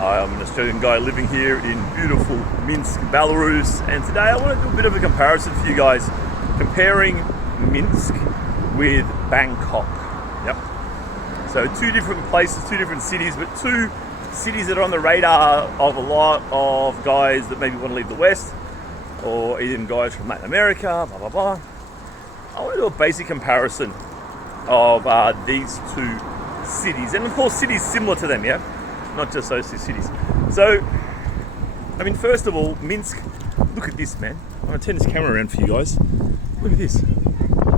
I'm an Australian guy living here in beautiful Minsk, Belarus, and today I want to do a bit of a comparison for you guys, comparing Minsk with Bangkok. Yep. So two different places, two different cities, but two cities that are on the radar of a lot of guys that maybe want to leave the West, or even guys from Latin America, blah, blah, blah. I want to do a basic comparison of these two cities, and of course cities similar to them, yeah? Not just those two cities. So, I mean, first of all, Minsk, look at this, man. I'm going to turn this camera around for you guys. Look at this.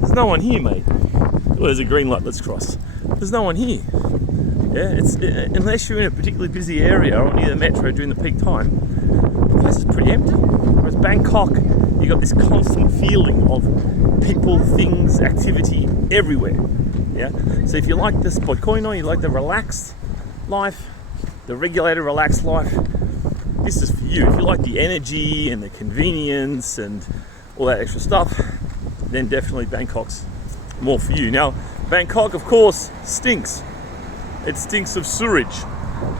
There's no one here, mate. Oh, there's a green light, let's cross. There's no one here. Yeah, unless you're in a particularly busy area or near the metro during the peak time, the place is pretty empty. Whereas Bangkok, you got this constant feeling of people, things, activity everywhere. Yeah. So if you like the spokojno, you like the relaxed life, the regulated, relaxed life, this is for you. If you like the energy and the convenience and all that extra stuff, then definitely Bangkok's more for you. Now, Bangkok, of course, stinks. It stinks of sewage.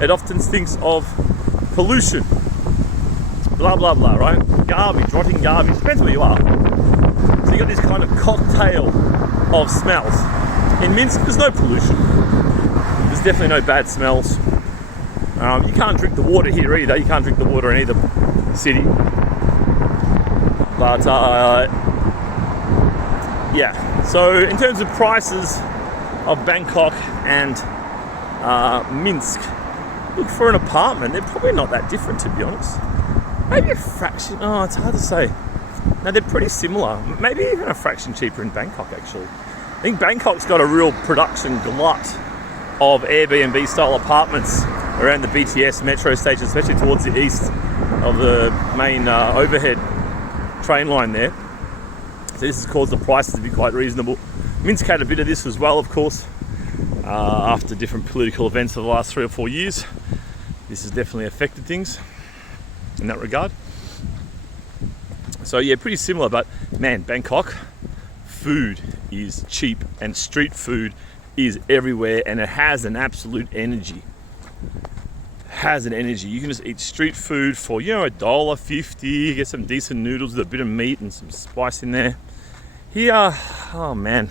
It often stinks of pollution. Blah, blah, blah, right? Garbage, rotting garbage. Depends where you are. So you got this kind of cocktail of smells. In Minsk, there's no pollution. There's definitely no bad smells. You can't drink the water here either. You can't drink the water in either city. But, yeah. So in terms of prices of Bangkok and Minsk, look, for an apartment, they're probably not that different, to be honest. Maybe a fraction. Oh, it's hard to say. No, they're pretty similar. Maybe even a fraction cheaper in Bangkok, actually. I think Bangkok's got a real production glut of Airbnb style apartments around the BTS metro station, especially towards the east of the main overhead train line there. So this has caused the prices to be quite reasonable. Minsk had a bit of this as well, of course, after different political events of the last 3 or 4 years. This has definitely affected things in that regard. So yeah, pretty similar, but man, Bangkok, food is cheap and street food is everywhere, and it has an absolute energy. You can just eat street food for, $1.50, get some decent noodles with a bit of meat and some spice in there. Here, oh man,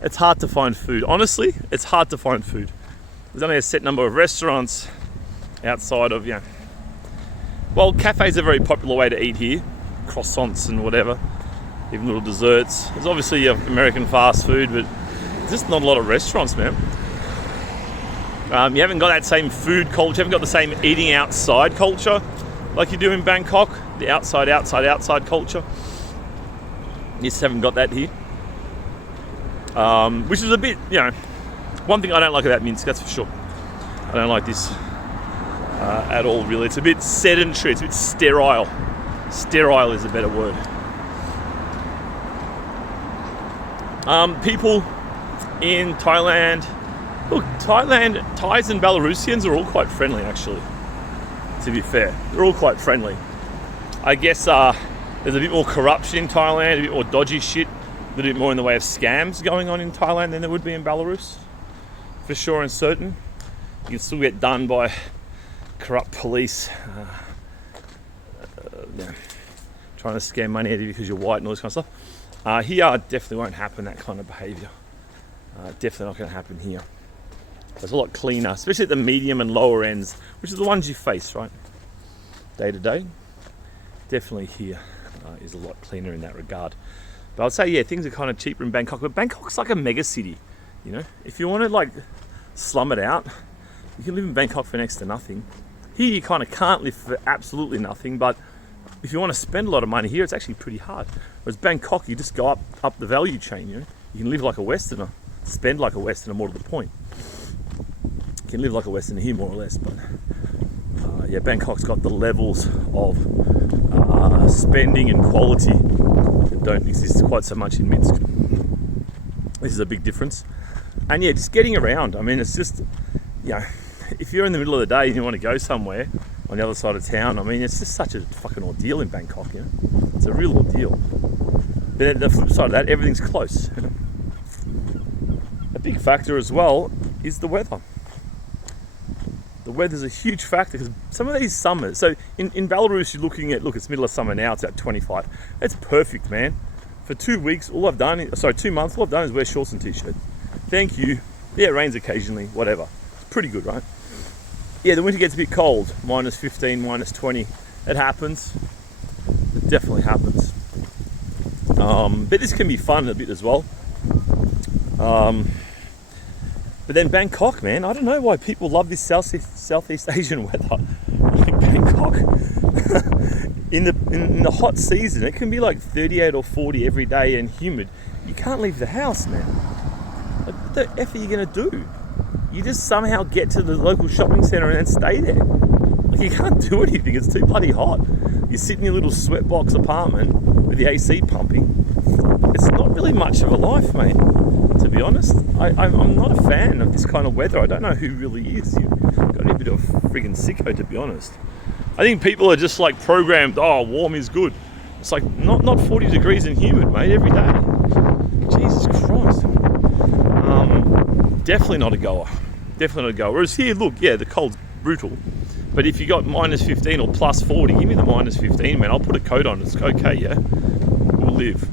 it's hard to find food. Honestly, it's hard to find food. There's only a set number of restaurants outside of, well, cafes are a very popular way to eat here. Croissants and whatever, even little desserts. There's obviously American fast food, but there's just not a lot of restaurants, man. You haven't got that same food culture, you haven't got the same eating outside culture like you do in Bangkok, the outside culture. You just haven't got that here. Which is a bit, one thing I don't like about Minsk, that's for sure. I don't like this at all, really. It's a bit sedentary, it's a bit sterile. Sterile is a better word. People in Thailand, look, Thais and Belarusians are all quite friendly, actually, to be fair. They're all quite friendly. I guess there's a bit more corruption in Thailand, a bit more dodgy shit, a little bit more in the way of scams going on in Thailand than there would be in Belarus, for sure and certain. You can still get done by corrupt police, trying to scam money out of you because you're white and all this kind of stuff. Here, definitely won't happen, that kind of behaviour. Definitely not going to happen here. It's a lot cleaner, especially at the medium and lower ends, which are the ones you face, right? Day to day. Definitely here is a lot cleaner in that regard. But I'd say, yeah, things are kind of cheaper in Bangkok, but Bangkok's like a mega city, If you want to, slum it out, you can live in Bangkok for next to nothing. Here, you kind of can't live for absolutely nothing, but if you want to spend a lot of money here, it's actually pretty hard. Whereas Bangkok, you just go up the value chain, You can live like a Westerner, spend like a Westerner, more to the point. You can live like a Westerner here, more or less, but Bangkok's got the levels of spending and quality that don't exist quite so much in Minsk. This is a big difference. And yeah, just getting around. I mean, it's just, if you're in the middle of the day and you want to go somewhere on the other side of town, I mean, it's just such a fucking ordeal in Bangkok, It's a real ordeal. But the flip side of that, everything's close. A big factor as well is the weather. The weather's a huge factor because some of these summers, so in Belarus you're looking at, look, it's middle of summer now, it's at 25. That's perfect, man. For 2 weeks, 2 months, all I've done is wear shorts and t-shirt. Thank you. Yeah, it rains occasionally, whatever. It's pretty good, right? Yeah, the winter gets a bit cold, minus 15, minus 20. It happens. It definitely happens. But this can be fun a bit as well. But then Bangkok, man, I don't know why people love this Southeast Asian weather. Like Bangkok, in the hot season, it can be like 38 or 40 every day and humid. You can't leave the house, man. Like, what the F are you gonna do? You just somehow get to the local shopping centre and then stay there. Like, you can't do anything, it's too bloody hot. You sit in your little sweatbox apartment with the AC pumping. It's not really much of a life, mate, to be honest. I'm not a fan of this kind of weather. I don't know who really is. You've got to be a bit of a friggin' sicko, to be honest. I think people are just like programmed, oh, warm is good. It's like not 40 degrees and humid, mate, every day. Jesus Christ. Definitely not a goer. Definitely not a goer. Whereas here, look, yeah, the cold's brutal. But if you got minus 15 or plus 40, give me the minus 15, man. I'll put a coat on. It's okay, yeah? We'll live.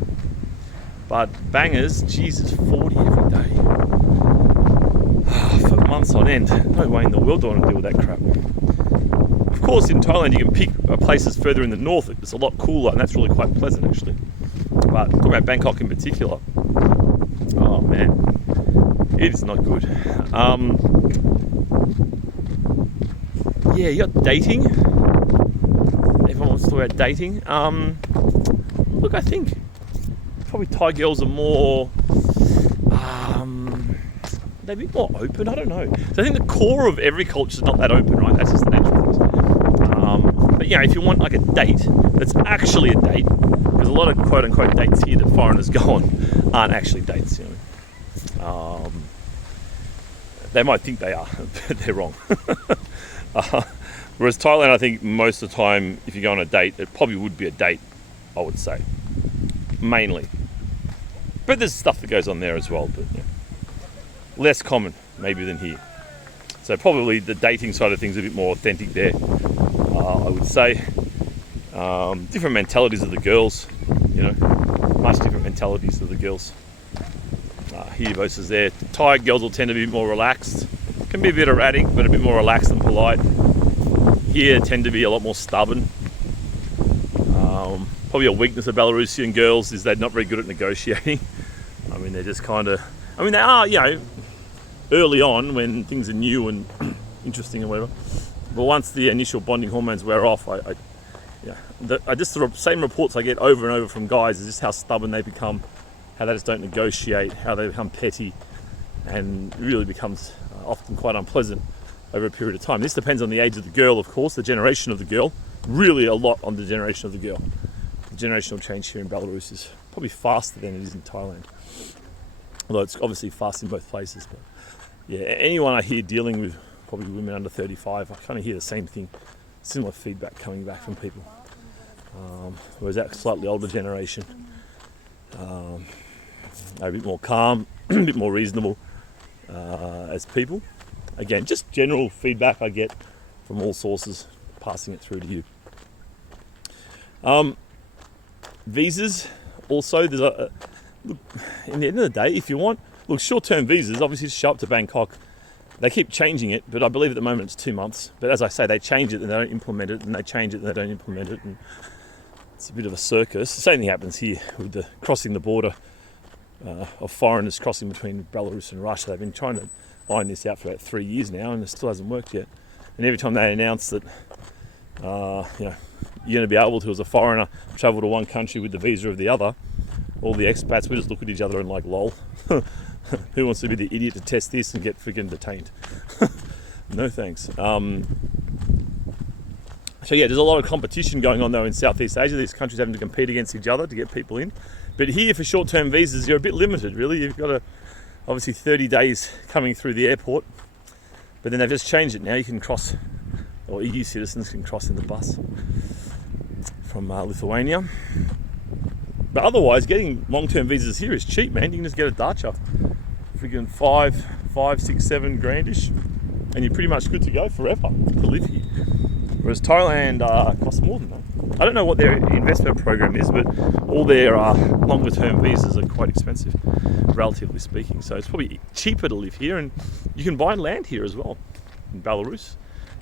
But bangers, Jesus, 40 every day. For months on end. No way in the world do I want to deal with that crap. Of course, in Thailand, you can pick places further in the north. It's a lot cooler, and that's really quite pleasant, actually. But talking about Bangkok in particular, oh, man. It is not good. Yeah, you got dating. Everyone wants to talk about dating. Look, I think probably Thai girls are more, they're a bit more open. I don't know. So I think the core of every culture is not that open, right? That's just the nature of things. But yeah, if you want like a date that's actually a date, there's a lot of quote unquote dates here that foreigners go on aren't actually dates, you know. They might think they are, but they're wrong. Whereas Thailand, I think most of the time, if you go on a date, it probably would be a date, I would say, mainly. But there's stuff that goes on there as well, but yeah. Less common maybe than here. So probably the dating side of things is a bit more authentic there, I would say. Different mentalities of the girls, you know, much different mentalities of the girls. Here versus there. Thai girls will tend to be more relaxed. Can be a bit erratic, but a bit more relaxed and polite. Here tend to be a lot more stubborn. Probably a weakness of Belarusian girls is they're not very good at negotiating. I mean, they're just kind of, I mean, they are, you know, early on when things are new and interesting and whatever. But once the initial bonding hormones wear off, just the same reports I get over and over from guys is just how stubborn they become, how they just don't negotiate, how they become petty, and it really becomes often quite unpleasant over a period of time. This depends on the age of the girl, of course, the generation of the girl, really a lot on the generation of the girl. The generational change here in Belarus is probably faster than it is in Thailand. Although it's obviously fast in both places. But yeah, anyone I hear dealing with probably women under 35, I kind of hear the same thing, similar feedback coming back from people. Whereas that slightly older generation, a bit more calm, a bit more reasonable as people. Again, just general feedback I get from all sources, passing it through to you. Visas, also, there's look, in the end of the day, if you want, look, short-term visas, obviously just show up to Bangkok. They keep changing it, but I believe at the moment it's 2 months. But as I say, they change it and they don't implement it, and they change it and they don't implement it, and it's a bit of a circus. The same thing happens here with the crossing the border of foreigners crossing between Belarus and Russia. They've been trying to line this out for about 3 years now, and it still hasn't worked yet. And every time they announce that, you're going to be able to, as a foreigner, travel to one country with the visa of the other, all the expats, we just look at each other and like, lol. Who wants to be the idiot to test this and get freaking detained? No thanks. So yeah, there's a lot of competition going on though in Southeast Asia. These countries having to compete against each other to get people in. But here for short-term visas, you're a bit limited, really. You've got obviously 30 days coming through the airport. But then they've just changed it now. You can cross, or EU citizens can cross in the bus from Lithuania. But otherwise, getting long-term visas here is cheap, man. You can just get a dacha. Freaking 5, 6, 7 grandish. and you're pretty much good to go forever to live here. Whereas Thailand costs more than that. I don't know what their investment program is, but all their longer term visas are quite expensive, relatively speaking. So it's probably cheaper to live here, and you can buy land here as well in Belarus.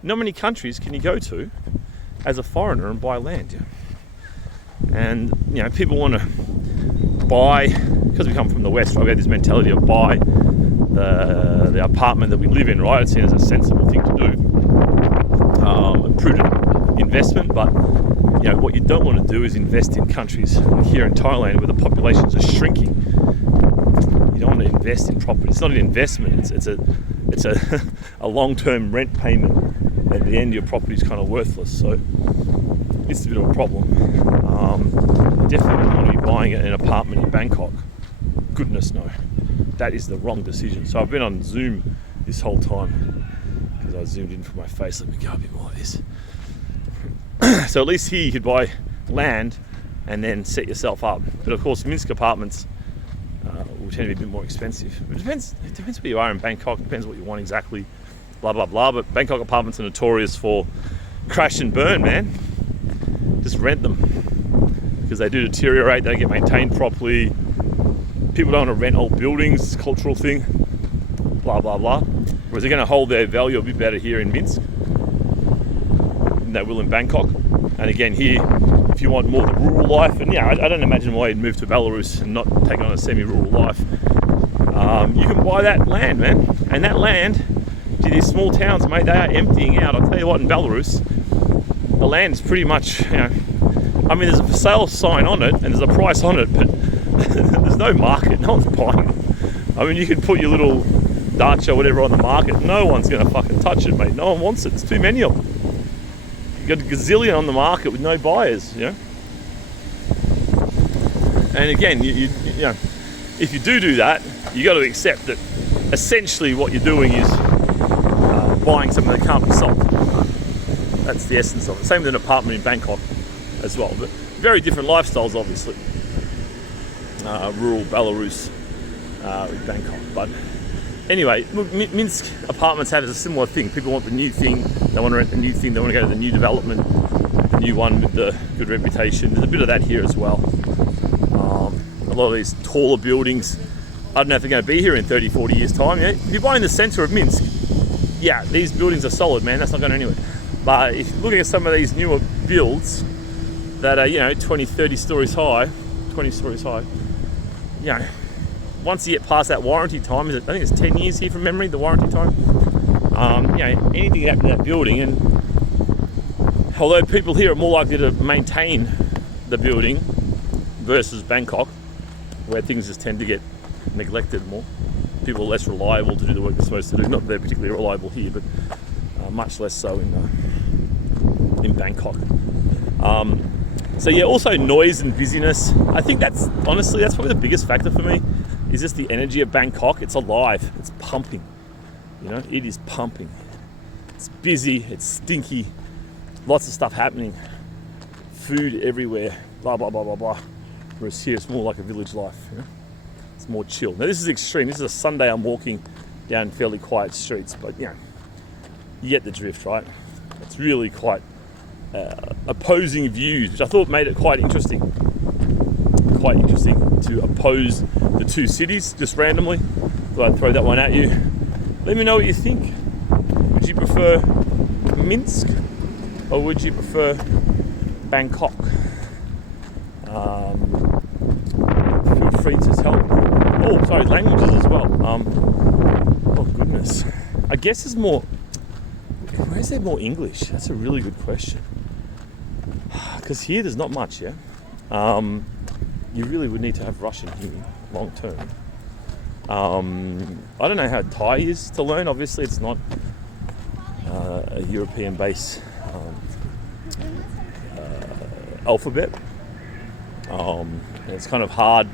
Not many countries can you go to as a foreigner and buy land. And people want to buy, because we come from the West, right? We have this mentality of buy the apartment that we live in, right? It's seen as a sensible thing to do, a prudent investment. But what you don't want to do is invest in countries here in Thailand where the populations are shrinking. You don't want to invest in property. It's not an investment. It's a a long-term rent payment. At the end, your property is kind of worthless. So it's a bit of a problem. Definitely don't want to be buying an apartment in Bangkok. Goodness no, that is the wrong decision. So I've been on Zoom this whole time because I zoomed in for my face. Let me go a bit more like this. So at least here you could buy land and then set yourself up. But of course, Minsk apartments will tend to be a bit more expensive. It depends where you are in Bangkok. It depends what you want exactly. Blah blah blah. But Bangkok apartments are notorious for crash and burn, man. Just rent them because they do deteriorate. They don't get maintained properly. People don't want to rent old buildings. It's a cultural thing. Blah blah blah. Whereas they're going to hold their value a bit better here in Minsk than they will in Bangkok. And again, here, if you want more of the rural life, and I don't imagine why you'd move to Belarus and not take on a semi-rural life. You can buy that land, man. And that land, these small towns, mate, they are emptying out. I'll tell you what, in Belarus, the land is pretty much, there's a for sale sign on it and there's a price on it, but there's no market. No one's buying it. You could put your little dacha or whatever on the market. No one's going to fucking touch it, mate. No one wants it. It's too many of them. You've got a gazillion on the market with no buyers, And again, if you do that, you got to accept that essentially what you're doing is buying something that can't be sold. That's the essence of it. Same with an apartment in Bangkok as well, but very different lifestyles, obviously. Rural Belarus with Bangkok. But anyway, Minsk apartments have a similar thing. People want the new thing. They want to rent the new thing. They want to go to the new development, the new one with the good reputation. There's a bit of that here as well. A lot of these taller buildings, I don't know if they're going to be here in 30, 40 years' time. If you're buying the centre of Minsk, these buildings are solid, man. That's not going anywhere. But if you're looking at some of these newer builds that are, 20, 30 stories high, 20 stories high, once you get past that warranty time, I think it's 10 years here from memory, the warranty time. Anything can happen to that building, and although people here are more likely to maintain the building versus Bangkok, where things just tend to get neglected more. People are less reliable to do the work they're supposed to do. Not that they're particularly reliable here, but much less so in Bangkok. Also noise and busyness. I think that's probably the biggest factor for me, is just the energy of Bangkok. It's alive, it's pumping. It is pumping. It's busy, it's stinky, lots of stuff happening, food everywhere, blah, blah, blah, blah, blah. Whereas here it's more like a village life. It's more chill. Now this is extreme. This is a Sunday. I'm walking down fairly quiet streets, but you get the drift, right? It's really quite opposing views, which I thought made it quite interesting. Quite interesting to oppose the two cities just randomly. Thought I'd throw that one at you. Let me know what you think. Would you prefer Minsk or would you prefer Bangkok? Feel free to tell me. Oh, sorry, languages as well. Oh goodness. I guess there's more. Where is there more English? That's a really good question. Because here there's not much, You really would need to have Russian here long term. I don't know how Thai is to learn. Obviously, it's not a European-based alphabet. And it's kind of hard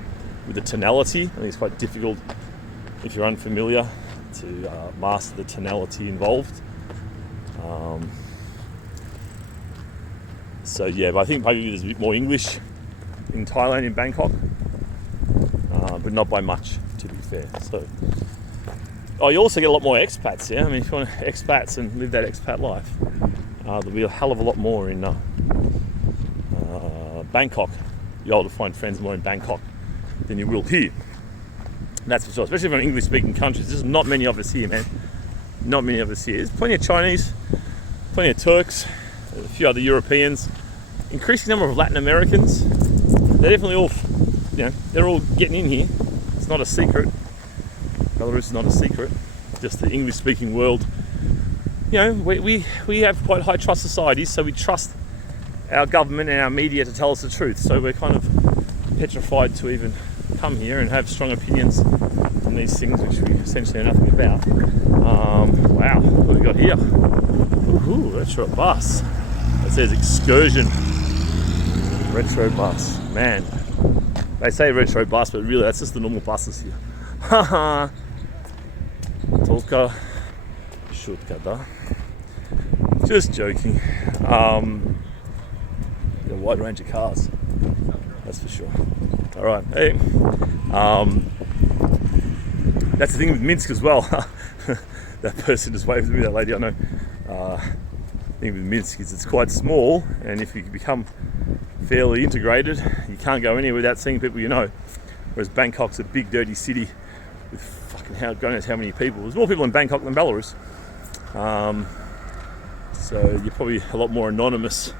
with the tonality. I think it's quite difficult if you're unfamiliar to master the tonality involved. But I think maybe there's a bit more English in Thailand, in Bangkok, but not by much, to be fair. So Oh, you also get a lot more expats, yeah? I mean, if you want expats and live that expat life, there'll be a hell of a lot more in Bangkok. You'll be able to find friends more in Bangkok than you will here. That's for sure, especially from English-speaking countries. There's not many of us here, man. Not many of us here. There's plenty of Chinese, plenty of Turks, a few other Europeans, increasing number of Latin Americans. They're definitely all, they're all getting in here. It's not a secret. Belarus is not a secret. Just the English-speaking world. We have quite high trust societies, so we trust our government and our media to tell us the truth. So we're kind of petrified to even come here and have strong opinions on these things, which we essentially know nothing about. Wow, what have we got here? Ooh, retro bus. It says excursion. Retro bus. Man, they say retro bus, but really that's just the normal buses here. Haha. Tolka. Shutka, da. Just joking. A wide range of cars. That's for sure. All right. Hey. That's the thing with Minsk as well. That person just waved at me, that lady I know. The thing with Minsk is it's quite small, and if you become fairly integrated, you can't go anywhere without seeing people you know. Whereas Bangkok's a big, dirty city with fucking God knows how many people. There's more people in Bangkok than Belarus. So you're probably a lot more anonymous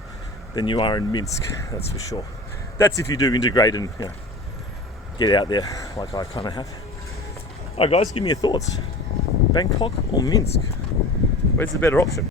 than you are in Minsk, that's for sure. That's if you do integrate and get out there like I kind of have. Alright guys, give me your thoughts. Bangkok or Minsk? Where's the better option?